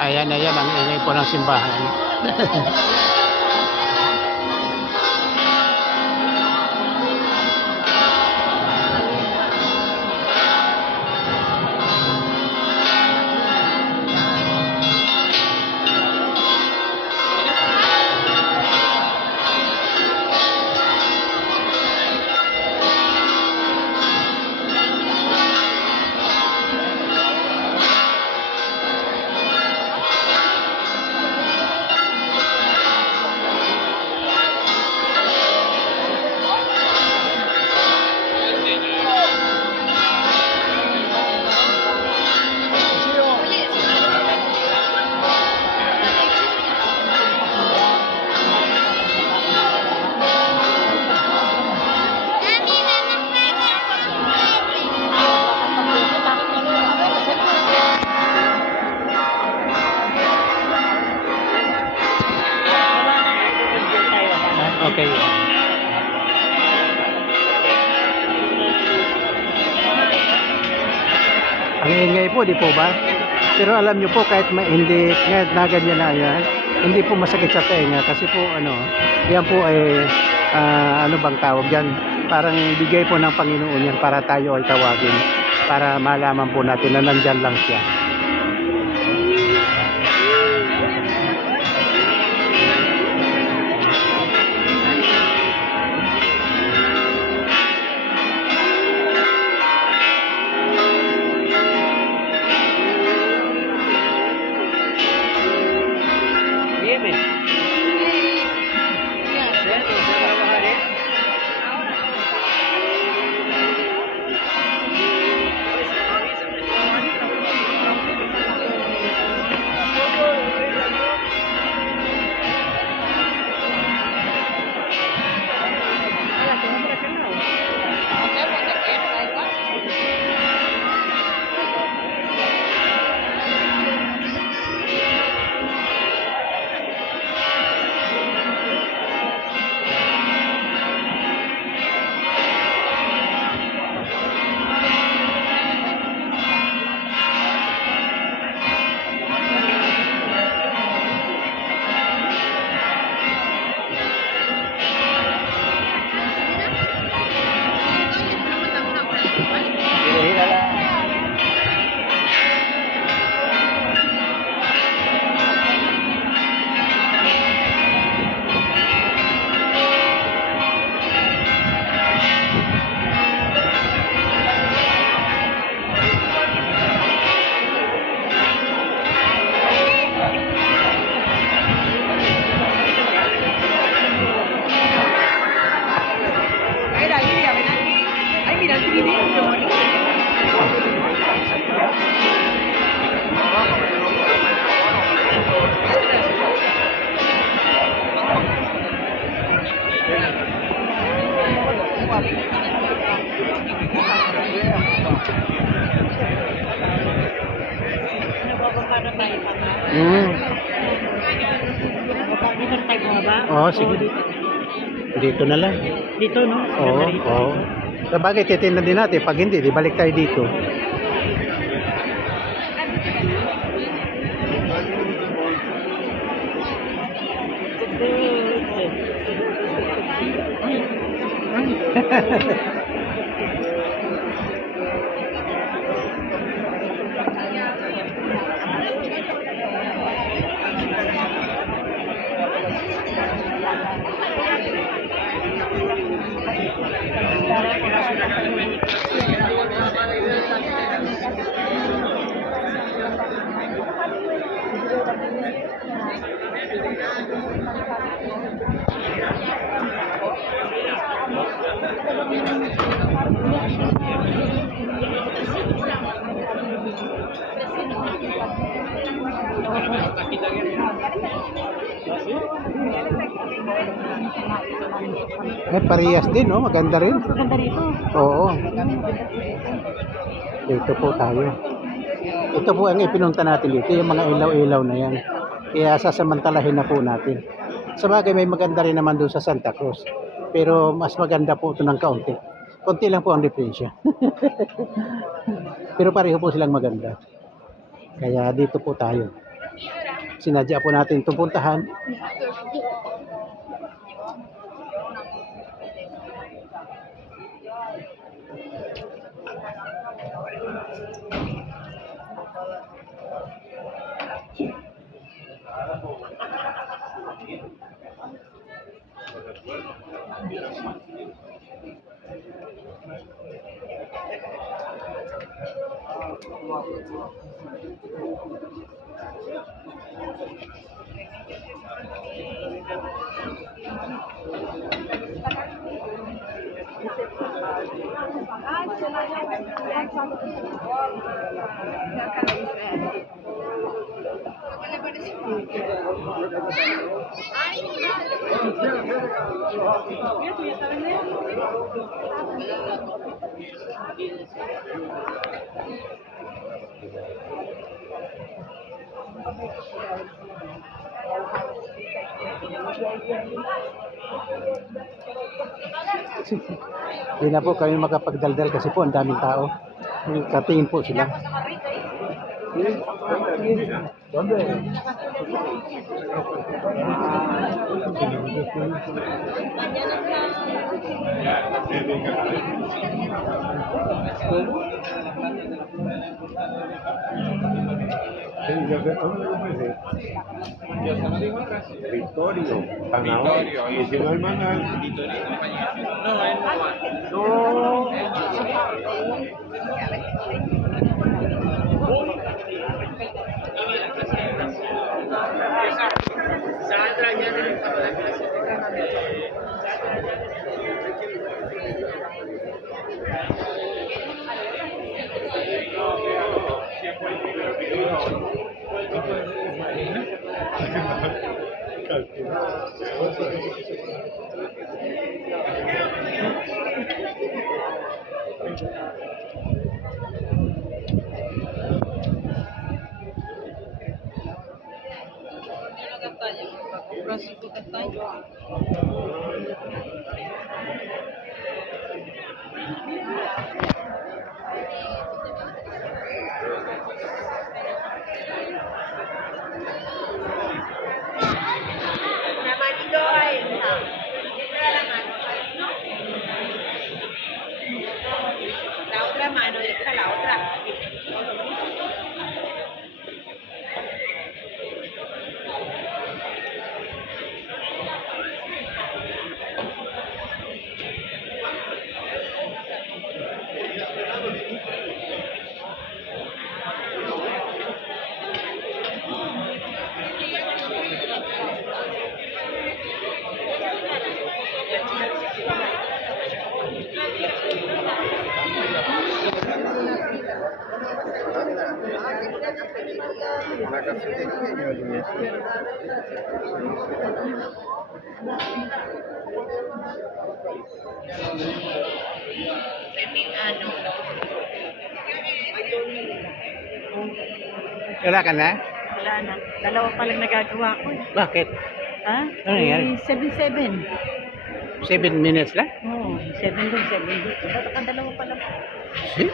Ayan, ayan ang ingay po ng simbahan. Okay. Ang ingay po, di po ba? Pero alam nyo po, kahit hindi na ganyan na yan, hindi po masakit sa tenga kasi po yan po ay ano bang tawag yan? Parang bigay po ng Panginoon yan para tayo ay tawagin, para malaman po natin na nandyan lang siya. Oh, sige. Dito na lang. Dito, no? Oo, oo. Sabagay, titindan din natin. Pag hindi, di balik tayo dito. Parehas din, no? Maganda rin. Maganda rito. Oo. Dito po tayo. Ito po ang ipinunta natin dito, yung mga ilaw-ilaw na yan. Kaya sasamantalahin na po natin. Sabagay, may maganda rin naman doon sa Santa Cruz. Pero mas maganda po ito ng kaunti. Konti lang po ang diferensya. Pero pareho po silang maganda. Kaya dito po tayo. sinadya po natin itong puntahan. Hindi na po kami makapagdaldal kasi po ang daming tao. Katingin po sila. Vittorio, Panahon, y si no hermana, no, La otra mano, esta la otra. una cafetería. Wala ka na? Wala na. Dalawa pa lang nagagawa ko. Bakit? Ha? Ano yan? 7-7. 7 minutes lang? Oo, 7 doon, 7 dito. Dapat ang dalawa pa lang. See?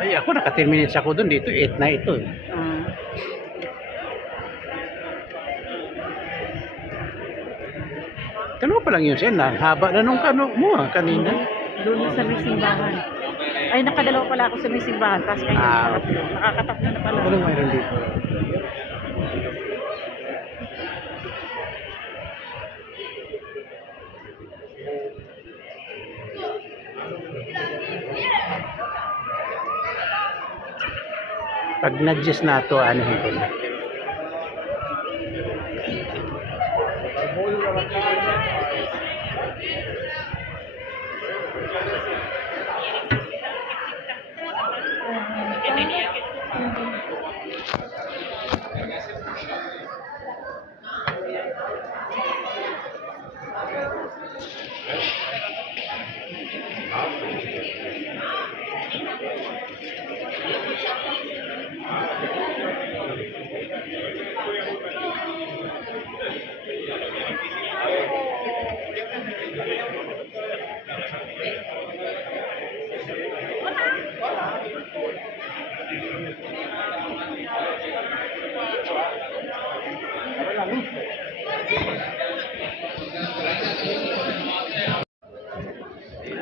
Ay, ako naka 10 minutes ako doon. Dito, 8 na ito. Ah. Dalawa pa lang yun siya. Haba na nung kano mo kanina. Doon sa may simbahan. Ay, nakadalawa pala ako sa may simbahan. Tapos kayo Okay. nakakatatlo na pala. Anong mayroon dito? Pag nag-gist na ito, ano ko na.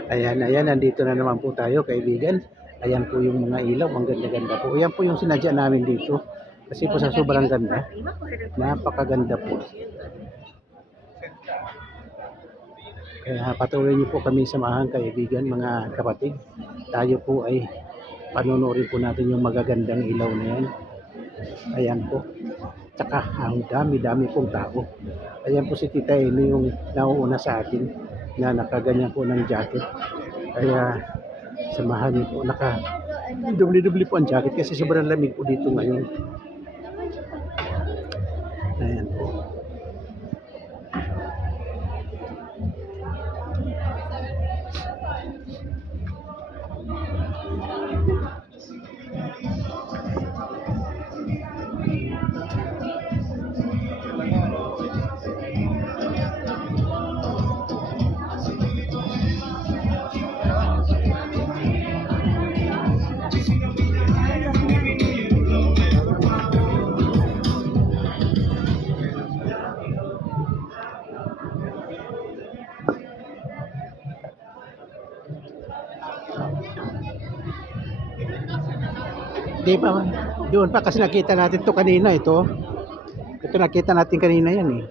Ayan, ayan, nandito na naman po tayo, kaibigan. Ayan po yung mga ilaw, ang ganda-ganda po. Ayan po yung sinadya namin dito. Kasi po sa sobrang ganda, napakaganda po. Kaya patuloy niyo po kami samahan, kaibigan, mga kapatid. Tayo po ay panonoorin po natin yung magagandang ilaw na yan. Ayan po. Tsaka ang dami-dami pong tao. Ayan po si Tita Amy yung nauuna sa atin na nakaganyan po ng jacket. Kaya samahan niyo po. Dubli-dubli po ang jacket kasi sobrang lamig po dito ngayon. Ayan po. Di pa, doon pa kasi nakita natin to kanina ito. Ito nakita natin kanina yan eh.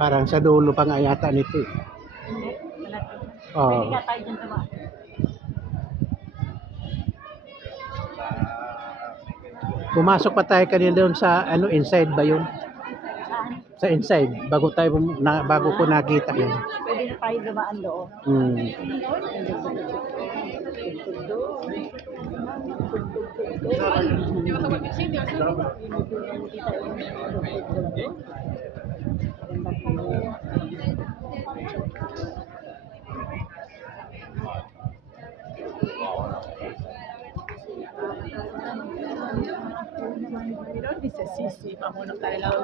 Parang sa dulo pa nga yata nito eh. Oo. Pwede nga tayo dyan tumaan. Pumasok pa tayo kanina doon sa ano, inside ba yun? Saan? Sa inside, bago ko nakita yun. Pwede na tayo dumaan doon. Hmm. Bisa sisi, vamos a estar el lado.